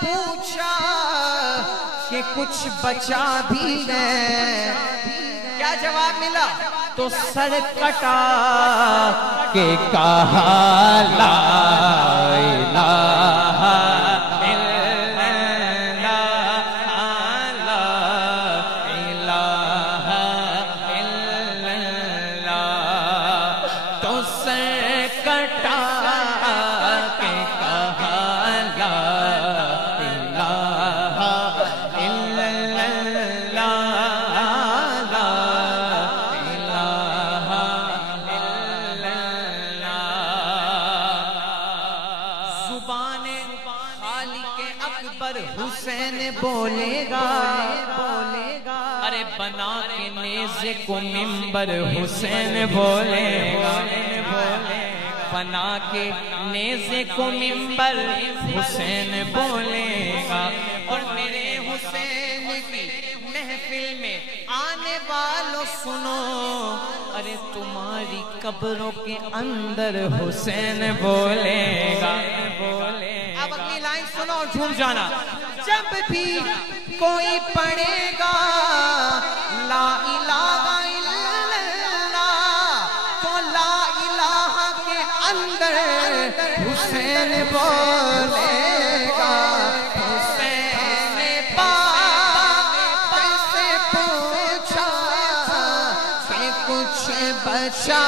پوچھا کہ کچھ بچا بھی ہے، کیا جواب ملا؟ تو سر کٹا کہ کہا لا الہ الا اللہ لا الہ الا اللہ، تو سر کٹا کہ کہا لا الہ الا اللہ لا الہ الا اللہ۔ زبان خالق اکبر حسین بولے گا، ارے بنا کے نیزے کو منبر حسین بولے گا، بنا کے نیزے کو منبر حسین بولے گا، اور میرے حسین کی محفل میں آنے والوں سنو، ارے تمہاری قبروں کے اندر حسین بولے گا۔ اب اگلی لائن سنو اور جھوم جانا، جب بھی کوئی پڑھے گا لا الہ الا اللہ، تو لا الہ کے اندر حسین بولے گا۔ حسین پاک سے پوچھا کہ کچھ بچا